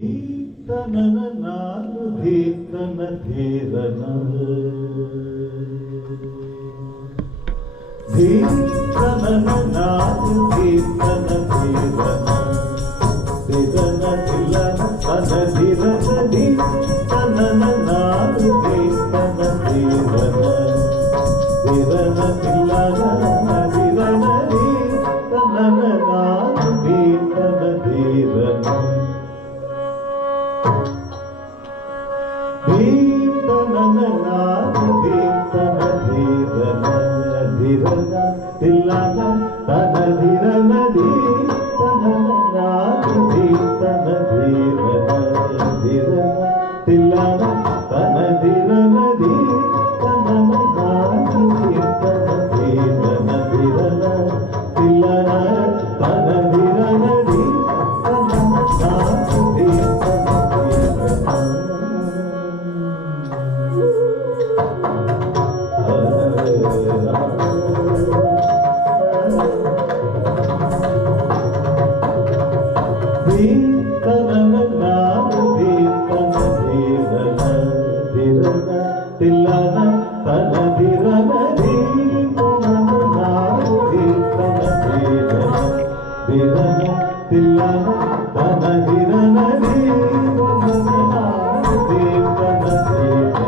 ಧೀರ್ತನನ ನಾನು ಧೀರ್ತನ ಧೀರನ ಧೀರ್ತನನ ನಾನು ಧೀರ್ತನ ಧೀರನ ಧೀರನ ಧಿಲ್ಲನ ತನ ಧೀರನ ಧೀರ್ತನನ ನಾನು ಧೀರ್ತನ ಧೀರನ ಧೀರನ ಧಿಲ್ಲನ ಧಿರನ ಧೀರ್ತನನ ನಾನು ಧೀರ್ತನ ಧೀರನ ಧೀರ್ತನನ ನಾನು ಧೀರ್ತನ ಧೀರನ ಧಿರನ ಧಿಲ್ಲನ ತನ ಧಿರನ ಧೀರ್ತನನ ನಾನು ಧೀರ್ತನ ಧೀರನ ಧಿರನ ಧಿಲ್ಲನ ತನ ಧಿರನ ಧೀರ್ತನನ ನಾನು ಧೀರ್ತನ ಧೀರನ ಧಿರನ ಧಿಲ್ಲನ ತನ ಧಿರನ ಧೀರ್ತನನ ನಾನು ಧೀರ್ತನ ಧೀರ್ತನನ ನಾನು ಧೀರ್ತನ ಧೀರನ ಧಿರನ ಧಿಲ್ಲನ ತನ ಧಿರನ ಧೀರ್ತನನ ನಾನು ಧೀರ್ತನ ಧೀರನ ಧಿರನ ಧಿಲ್ಲನ ತನ ಧಿರನ ಧೀರ್ತನನ ನಾನು ಧೀರ್ತನ ಧೀರನ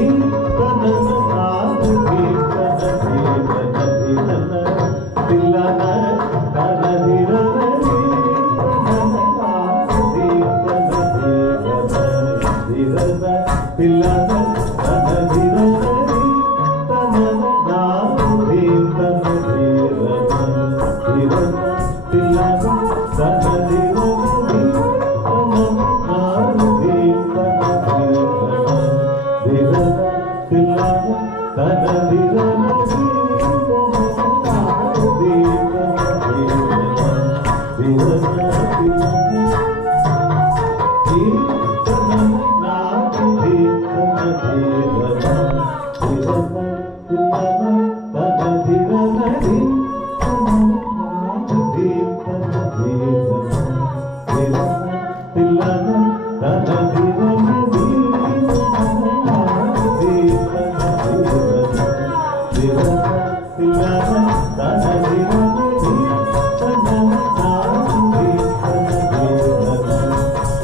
ಧಿರನ ಧೀರ್ತನನ ನಾನು ಧೀರ್ತನ ಧೀರನ ಧಿರನ ಧಿಲ್ಲನ ತನ ಧಿರನ ಧೀರ್ತನನ ನಾನು ಧೀರ್ತನ ಧೀರನ ಧಿರನ ಧಿಲ್ಲನ ತನ ಧಿರನ ಧೀರ್ತನನ ನಾನು ಧೀರ್ತನ ಧೀರನ ಧಿರನ ಧಿಲ್ಲನ ತನ ಧಿರನ ಧೀರ್ತನನ ನಾನು ಧೀರ್ತನ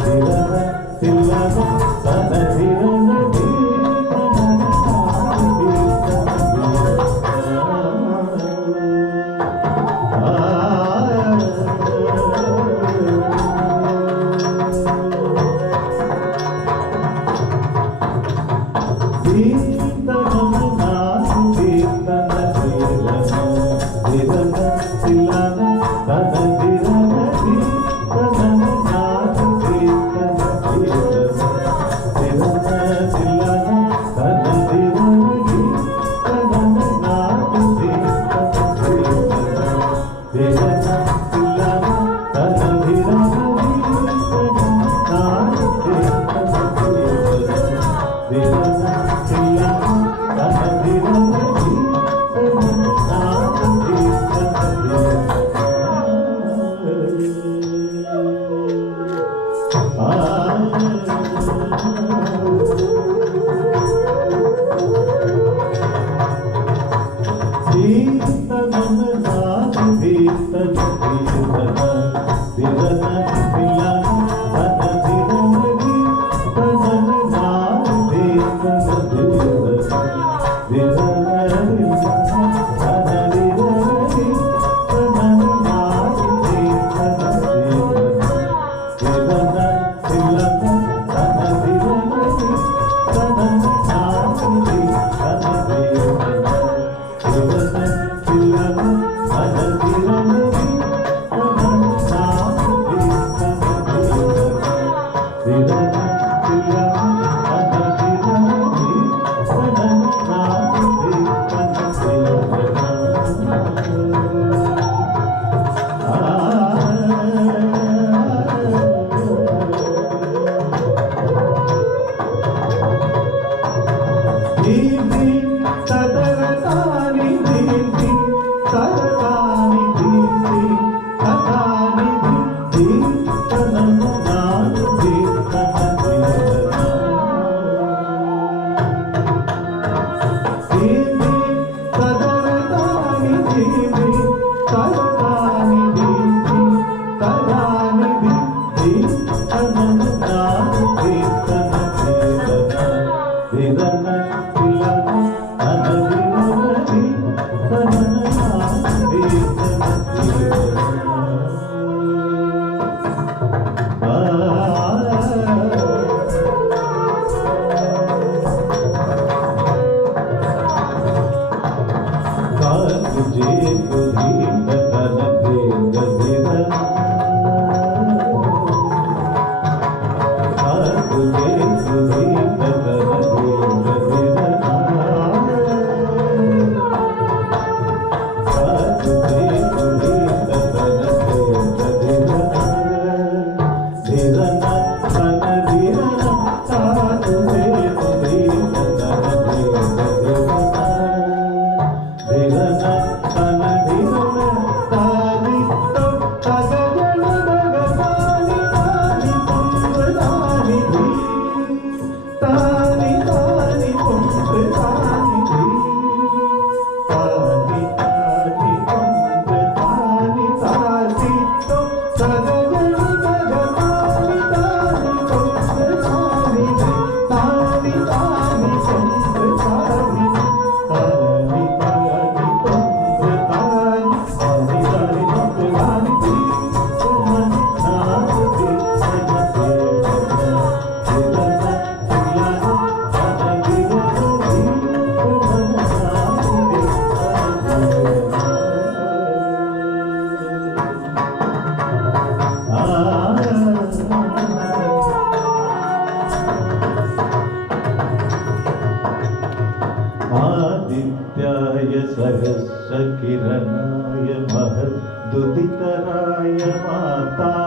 ಧೀರನ ಧಿರನ ಧಿಲ್ಲನ ತನ ಧಿರನ ಧೀರ್ತನನ ನಾನು ಧೀರ್ತನ उदितराय माता